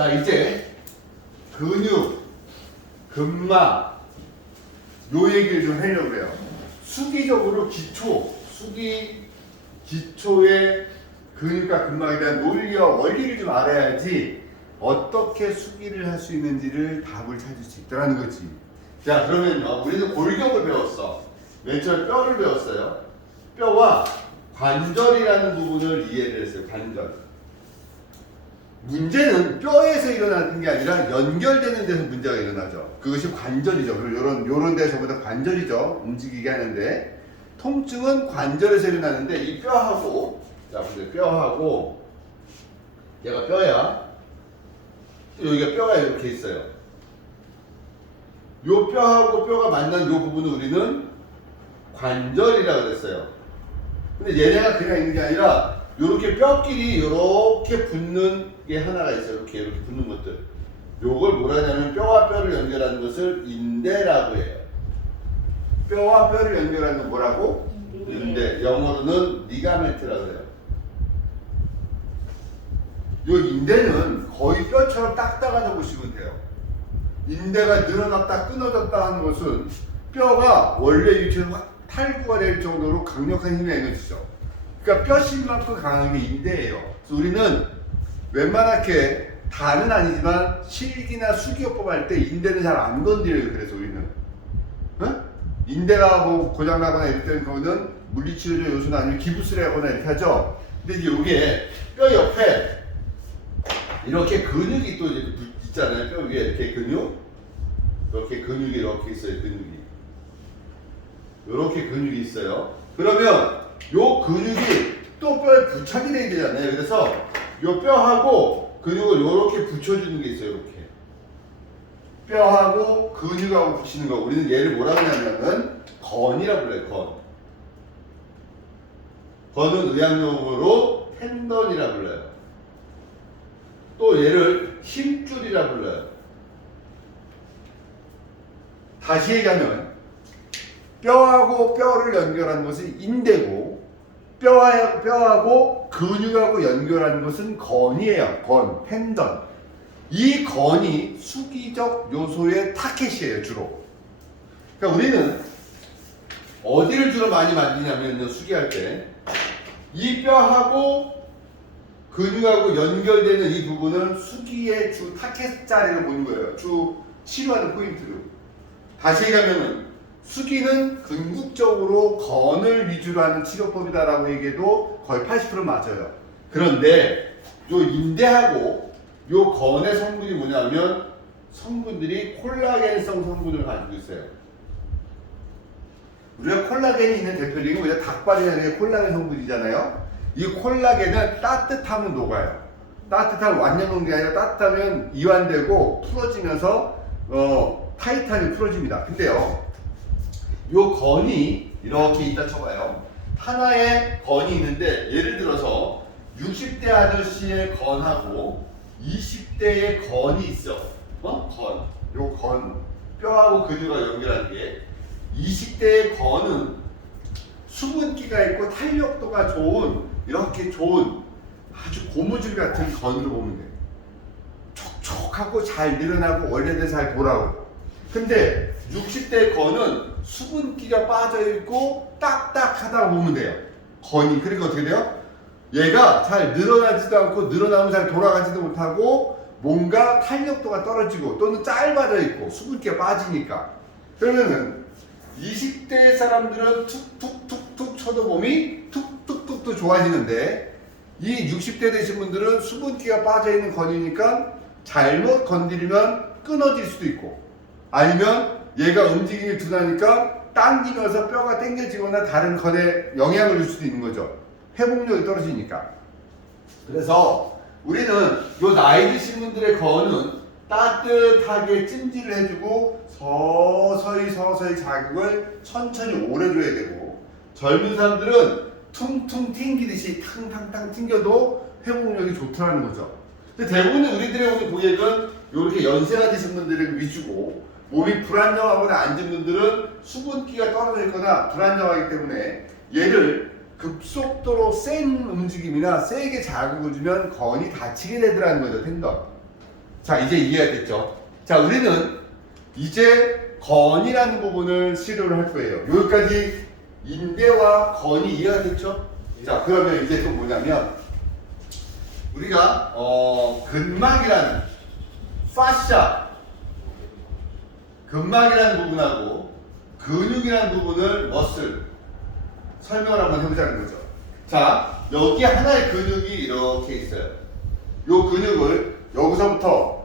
자, 이제 근육, 근막 요 얘기를 좀 하려고 해요. 수기적으로 기초의 근육과 근막에 대한 논리와 원리를 좀 알아야지 어떻게 수기를 할 수 있는지를 답을 찾을 수 있다는 거지. 자, 그러면요, 우리는 골격을 배웠어. 맨 처음에 뼈를 배웠어요. 뼈와 관절이라는 부분을 이해를 했어요. 관절. 문제는 뼈에서 일어나는 게 아니라 연결되는 데서 문제가 일어나죠. 그것이 관절이죠. 요런 데서 전부 다 관절이죠. 움직이게 하는데, 통증은 관절에서 일어나는데, 이 뼈하고, 자, 보세요. 뼈하고, 얘가 뼈야. 또 여기가 뼈가 이렇게 있어요. 요 뼈하고 뼈가 만난 요 부분을 우리는 관절이라고 그랬어요. 근데 얘네가 그냥 있는 게 아니라 요렇게 뼈끼리 요렇게 붙는 게 하나가 있어요. 이렇게 붙는 것들. 요걸 뭐라 하냐면 뼈와 뼈를 연결하는 것을 인대라고 해요. 뼈와 뼈를 연결하는 건 뭐라고? 인대. 영어로는 리가멘트라고 해요. 요 인대는 거의 뼈처럼 딱딱하다고 보시면 돼요. 인대가 늘어났다 끊어졌다 하는 것은 뼈가 원래 위치에서 확 탈구가 될 정도로 강력한 힘의 에너지죠. 그러니까 뼈심만큼 강한 게 인대예요. 그래서 우리는 웬만하게 다는 아니지만 실기나 수기요법 할 때 인대는 잘 안 건드려요. 그래서 우리는 인대가 뭐 고장나거나 이럴 때는 그거는 물리치료적 요소나 아니면 기부스를 하거나 이렇게 하죠. 근데 이제 요게 뼈 옆에 이렇게 근육이 또 있잖아요. 뼈 위에 이렇게 이렇게 근육이 이렇게 있어요. 이렇게 근육이 있어요. 그러면 요 근육이 또 뼈에 부착이 돼야 되잖아요. 그래서 요 뼈하고 근육을 이렇게 붙여주는 게 있어요. 이렇게 뼈하고 근육하고 붙이는 거. 우리는 얘를 뭐라 하냐면은 건이라고 불러요. 건은 의학용어로 텐던이라고 불러요. 또 얘를 힘줄이라 불러요. 다시 얘기하면 뼈하고 뼈를 연결하는 것은 인대고 뼈하고 근육하고 연결하는 것은 건이에요. 건, 텐던. 이 건이 수기적 요소의 타켓이에요. 주로. 그러니까 우리는 어디를 주로 많이 만지냐면요. 수기할 때 이 뼈하고 근육하고 연결되는 이 부분은 수기의 주 타켓 자리를 보는 거예요. 주 치료하는 포인트로. 다시 얘기하면 수기는 궁극적으로 건을 위주로 하는 치료법이다라고 얘기해도 거의 80% 맞아요. 그런데 요 인대하고 요 건의 성분이 뭐냐면 성분들이 콜라겐성 성분을 가지고 있어요. 우리가 콜라겐이 있는 대표적인 우리가 닭발이라는 게 콜라겐 성분이잖아요. 이 콜라겐은 따뜻하면 녹아요. 따뜻하면 완전 녹는 게 아니라 따뜻하면 이완되고 풀어지면서 타이트하게 풀어집니다. 근데요, 요 건이 이렇게 있다 쳐봐요. 하나의 건이 있는데 예를 들어서 60대 아저씨의 건하고 20대의 건이 있어. 건. 요 건. 뼈하고 근육과 연결하는 게 20대의 건은 수분기가 있고 탄력도가 좋은 이렇게 좋은 아주 고무줄 같은 건으로 보면 돼요. 촉촉하고 잘 늘어나고 원래대로 잘 돌아오고. 근데 60대 건은 수분기가 빠져있고 딱딱하다고 보면 돼요. 건이. 그러니까 어떻게 돼요? 얘가 잘 늘어나지도 않고 늘어나면 잘 돌아가지도 못하고 뭔가 탄력도가 떨어지고 또는 짧아져 있고 수분기가 빠지니까. 그러면은 20대 사람들은 툭툭툭툭 쳐도 몸이 툭툭툭툭 좋아지는데 이 60대 되신 분들은 수분기가 빠져있는 건이니까 잘못 건드리면 끊어질 수도 있고 아니면 얘가 움직임이 둔하니까 당기면서 뼈가 당겨지거나 다른 건에 영향을 줄 수도 있는 거죠. 회복력이 떨어지니까. 그래서 우리는 요 나이 드신 분들의 건은 따뜻하게 찜질을 해주고 서서히 자극을 천천히 오래 줘야 되고 젊은 사람들은 퉁퉁 튕기듯이 탕탕탕 튕겨도 회복력이 좋다는 거죠. 근데 대부분 우리들의 오늘 고객은 이렇게 연세가 드신 분들을 위주고 몸이 불안정하거나 앉은 분들은 수분기가 떨어져 있거나 불안정하기 때문에 얘를 급속도로 센 움직임이나 세게 자극을 주면 건이 다치게 되더라는 거죠. 텐던. 자, 이제 이해가 됐죠? 자, 우리는 이제 건이라는 부분을 치료를 할 거예요. 여기까지 인대와 건이 이해가 됐죠? 자, 그러면 이제 또 뭐냐면 우리가 근막이라는 파샤, 근막이라는 부분하고 근육이라는 부분을 머슬 설명을 한번 해보자는 거죠. 자, 여기 하나의 근육이 이렇게 있어요. 요 근육을 여기에서부터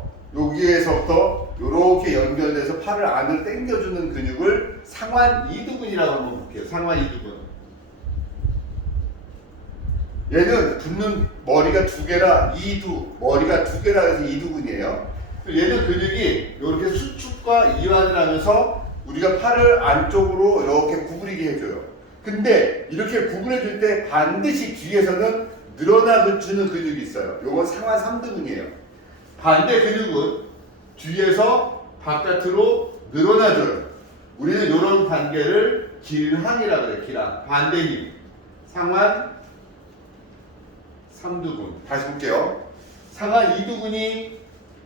이렇게 연결돼서 팔을 안으로 당겨주는 근육을 상완 이두근이라고 한번 볼게요. 상완 이두근. 얘는 붙는 머리가 두 개라 머리가 두 개라 해서 이두근이에요. 얘는 근육이 이렇게 수축과 이완을 하면서 우리가 팔을 안쪽으로 이렇게 구부리게 해줘요. 근데 이렇게 구부려줄 때 반드시 뒤에서는 늘어나주는 근육이 있어요. 요건 상완 3두근이에요. 반대 근육은 뒤에서 바깥으로 늘어나줘요. 우리는 이런 관계를 길항이라고 그래요. 길항. 반대 힘. 상완 3두근. 다시 볼게요. 상완 2두근이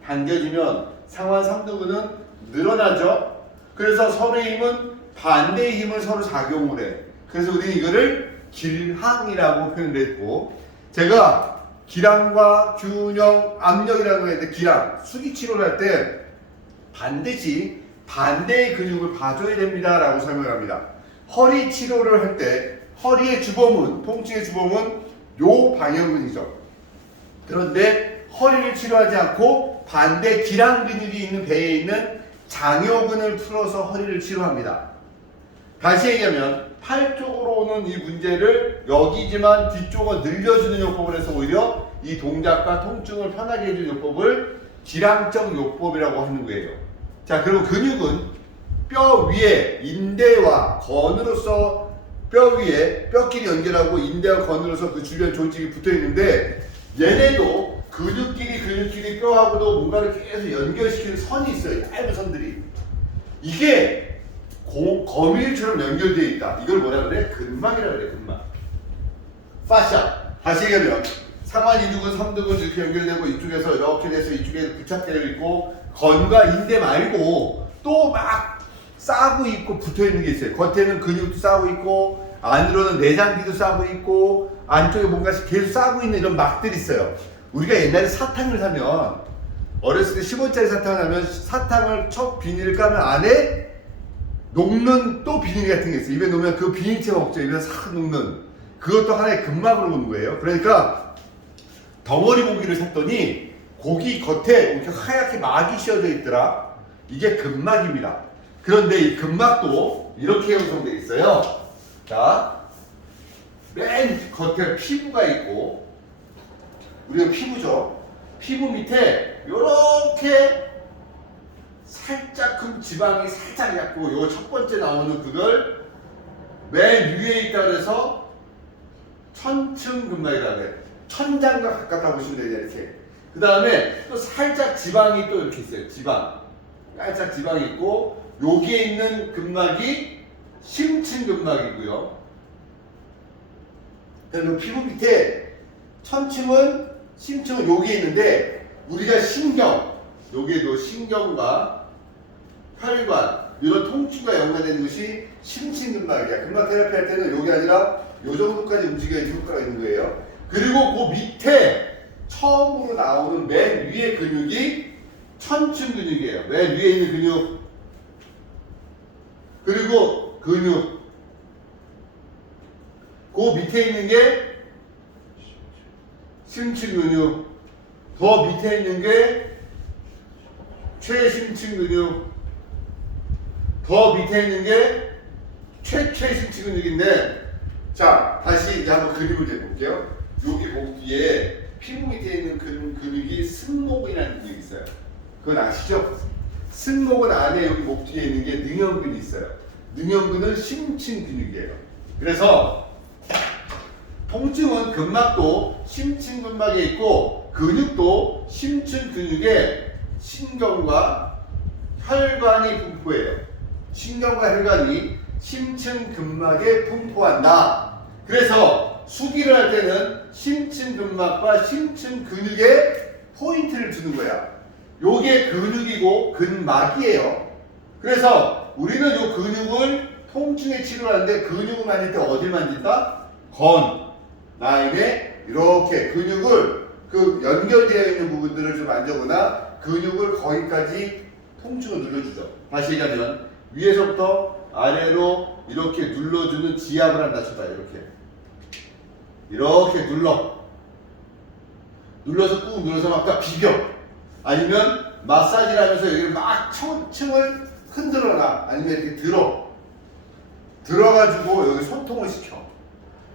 당겨지면 상완 3두근은 늘어나죠. 그래서 서로의 힘은 반대의 힘을 서로 작용을 해. 그래서 우리는 이거를 길항이라고 표현했고, 제가 기량과 균형, 압력이라고 했는데 기량, 수기 치료를 할 때 반드시 반대의 근육을 봐줘야 됩니다 라고 설명을 합니다. 허리 치료를 할 때 허리의 주범은, 통증의 주범은 요 방향근이죠. 그런데 허리를 치료하지 않고 반대 기량 근육이 있는 배에 있는 장요근을 풀어서 허리를 치료합니다. 다시 얘기하면 팔 쪽으로 오는 이 문제를 여기지만 뒤쪽을 늘려주는 요법을 해서 오히려 이 동작과 통증을 편하게 해주는 요법을 기량적 요법이라고 하는 거예요. 자, 그리고 근육은 뼈 위에 인대와 건으로서 뼈 위에 뼈끼리 연결하고 인대와 건으로서 그 주변 조직이 붙어 있는데, 얘네도 근육끼리 뼈하고도 뭔가를 계속 연결시키는 선이 있어요. 짧은 선들이. 이게 거밀처럼 연결되어 있다. 이걸 뭐라 그래? 근막이라 그래. 근막. 파샤. 다시 얘기하면 상완 2두근, 3두근 이렇게 연결되고 이쪽에서 이렇게 돼서 이쪽에 부착되어 있고, 건과 인대 말고 또 막 싸고 있고 붙어 있는 게 있어요. 겉에는 근육도 싸고 있고, 안으로는 내장기도 싸고 있고, 안쪽에 뭔가 계속 싸고 있는 이런 막들이 있어요. 우리가 옛날에 사탕을 사면, 어렸을 때 10원짜리 사탕을 하면 사탕을 첫 비닐을 까면 안에 녹는 또 비닐 같은 게 있어요. 입에 놓으면 그 비닐채 먹죠. 입에 싹 녹는. 그것도 하나의 근막으로 보는 거예요. 그러니까 덩어리 고기를 샀더니 고기 겉에 이렇게 하얗게 막이 씌워져 있더라. 이게 근막입니다. 그런데 이 근막도 이렇게 형성되어 있어요. 자, 맨 겉에 피부가 있고, 우리가 피부죠. 피부 밑에 이렇게 살짝 큰 지방이 살짝 얕고, 요거 첫 번째 나오는 그걸 맨 위에 있다 그래서 천층근막이라고 해요. 천장과 가깝다 보시면 돼요. 이렇게. 그 다음에 또 살짝 지방이 또 이렇게 있어요. 지방. 살짝 지방이 있고, 여기에 있는 근막이 심층근막이고요. 그리고 피부 밑에 천층은, 심층은 여기에 있는데, 우리가 신경, 여기에도 신경과 혈관, 이런 통증과 연관되는 것이 심층근막이야. 근막 테라피 할 때는 여기 아니라 요 정도까지 움직여야지 효과가 있는 거예요. 그리고 그 밑에 처음으로 나오는 맨 위에 근육이 천층 근육이에요. 맨 위에 있는 근육. 그리고 근육. 그 밑에 있는 게 심층 근육. 더 밑에 있는 게 최심층 근육. 더 밑에 있는 게 최심층 근육인데, 자, 다시 이제 한번 그림을 대볼게요. 여기 목 뒤에 피부 밑에 있는 근육이 승모근이라는 근육이 있어요. 그건 아시죠? 승모근 안에 여기 목 뒤에 있는 게 능형근이 있어요. 능형근은 심층 근육이에요. 그래서 통증은 근막도 심층 근막에 있고, 근육도 심층 근육에 신경과 혈관이 분포해요. 신경과 혈관이 심층 근막에 분포한다. 그래서 수기를 할 때는 심층 근막과 심층 근육에 포인트를 주는 거야. 요게 근육이고 근막이에요. 그래서 우리는 요 근육을 통증에 치료하는데 근육을 만질 때 어딜 만진다? 건, 라인에 이렇게 근육을 그 연결되어 있는 부분들을 좀 만져보나 근육을 거기까지 통증을 눌러주죠. 다시 얘기하면 위에서부터 아래로 이렇게 눌러주는 지압을 한다 쳐봐요. 이렇게 눌러서 꾹 눌러서 막 비벼. 아니면 마사지를 하면서 여기를 막 층을 흔들어놔. 아니면 이렇게 들어가지고 여기 소통을 시켜.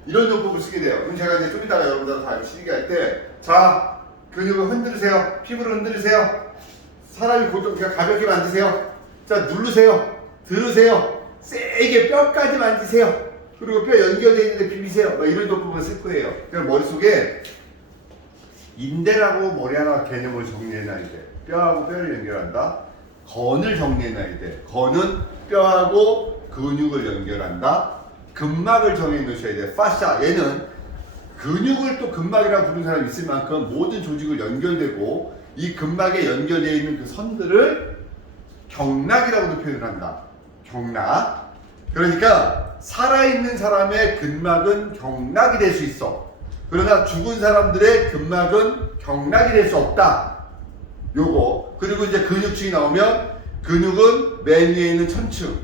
이런 용법을 쓰게 돼요. 그럼 제가 이제 좀 이따가 여러분들 다 시키게 할 때, 자, 근육을 흔들으세요. 피부를 흔들으세요. 사람이 그냥 가볍게 만지세요. 자, 누르세요. 들으세요. 세게 뼈까지 만지세요. 그리고 뼈 연결되어 있는데 비비세요. 막 이런 용법을 쓸 거예요. 그럼 머릿속에 인대라고 머리 하나 개념을 정리해놔야 돼. 뼈하고 뼈를 연결한다. 건을 정리해놔야 돼. 건은 뼈하고 근육을 연결한다. 근막을 정해놓으셔야 돼. 파샤. 얘는 근육을 또 근막이라고 부르는 사람이 있을 만큼 모든 조직을 연결되고 이 근막에 연결되어 있는 그 선들을 경락이라고도 표현을 한다. 경락. 그러니까 살아있는 사람의 근막은 경락이 될 수 있어. 그러나 죽은 사람들의 근막은 경락이 될 수 없다. 요거. 그리고 이제 근육층이 나오면 근육은 맨 위에 있는 천층,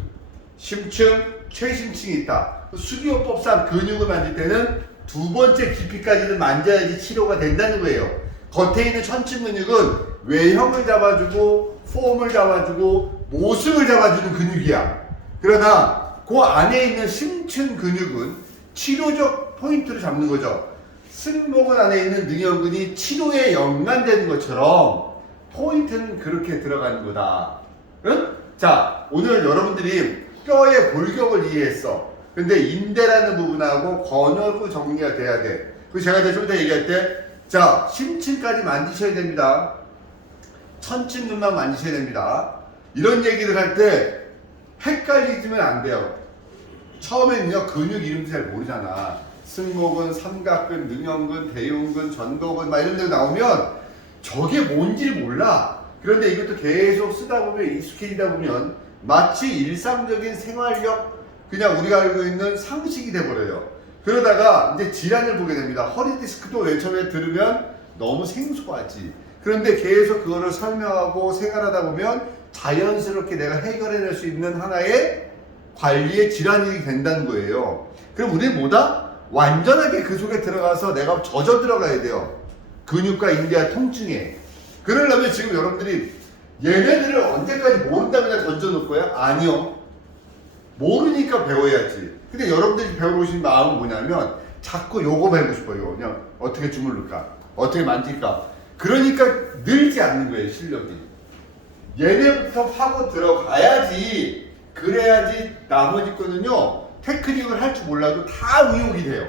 심층, 최심층이 있다. 수기요법상 근육을 만질 때는 두 번째 깊이까지는 만져야지 치료가 된다는 거예요. 겉에 있는 천층 근육은 외형을 잡아주고 폼을 잡아주고 모습을 잡아주는 근육이야. 그러나 그 안에 있는 심층 근육은 치료적 포인트를 잡는 거죠. 승모근 안에 있는 능형근이 치료에 연관되는 것처럼 포인트는 그렇게 들어가는 거다. 응? 자, 오늘 여러분들이 뼈의 골격을 이해했어. 근데 인대라는 부분하고 건하고 정리가 돼야 돼. 그래서 제가 이제 좀 이따 얘기할 때, 자, 심층까지 만지셔야 됩니다. 천층근만 만지셔야 됩니다. 이런 얘기를 할 때 헷갈리시면 안 돼요. 처음에는요, 근육 이름도 잘 모르잖아. 승모근, 삼각근, 능형근, 대흉근, 전도근 막 이런 데 나오면 저게 뭔지 몰라. 그런데 이것도 계속 쓰다 보면 익숙해지다 보면 마치 일상적인 생활력 그냥 우리가 알고 있는 상식이 돼버려요. 그러다가 이제 질환을 보게 됩니다. 허리 디스크도 맨 처음에 들으면 너무 생소하지. 그런데 계속 그거를 설명하고 생활하다 보면 자연스럽게 내가 해결해낼 수 있는 하나의 관리의 질환이 된다는 거예요. 그럼 우리는 뭐다? 완전하게 그 속에 들어가서 내가 젖어 들어가야 돼요. 근육과 인대와 통증에. 그러려면 지금 여러분들이 얘네들을 언제까지 모른다고 그냥 던져놓을 거야? 아니요. 모르니까 배워야지. 근데 여러분들이 배우러 오신 마음은 뭐냐면 자꾸 요거 배우고 싶어요. 그냥 어떻게 주물를까? 어떻게 만질까? 그러니까 늘지 않는 거예요, 실력이. 얘네부터 파고 들어가야지. 그래야지 나머지 거는요, 테크닉을 할 줄 몰라도 다 의욕이 돼요.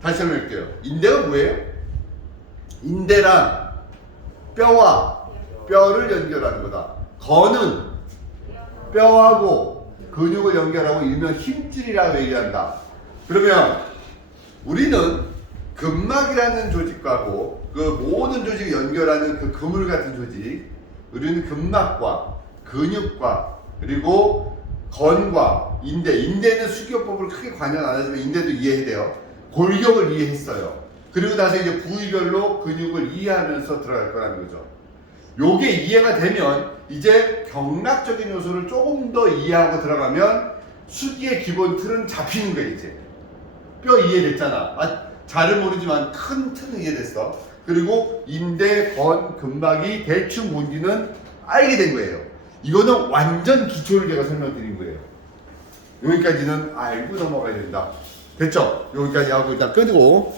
다시 설명할게요. 인대가 뭐예요? 인대란 뼈와 뼈를 연결하는 거다. 건은 뼈하고 근육을 연결하고 일명 힘줄이라고 얘기한다. 그러면 우리는 근막이라는 조직과고 그 모든 조직을 연결하는 그 그물 같은 조직, 우리는 근막과 근육과 그리고 건과 인대는 수교법을 크게 관여 안 하지만 인대도 이해해야 돼요. 골격을 이해했어요. 그리고 나서 이제 부위별로 근육을 이해하면서 들어갈 거라는 거죠. 요게 이해가 되면 이제 경락적인 요소를 조금 더 이해하고 들어가면 수기의 기본 틀은 잡히는 거예요. 이제 뼈 이해됐잖아. 잘은 모르지만 큰 틀은 이해됐어. 그리고 인대, 건, 근막이 대충 뭔지는 알게 된 거예요. 이거는 완전 기초를 제가 설명드린 거예요. 여기까지는 알고 넘어가야 된다. 됐죠? 여기까지 하고 일단 끄고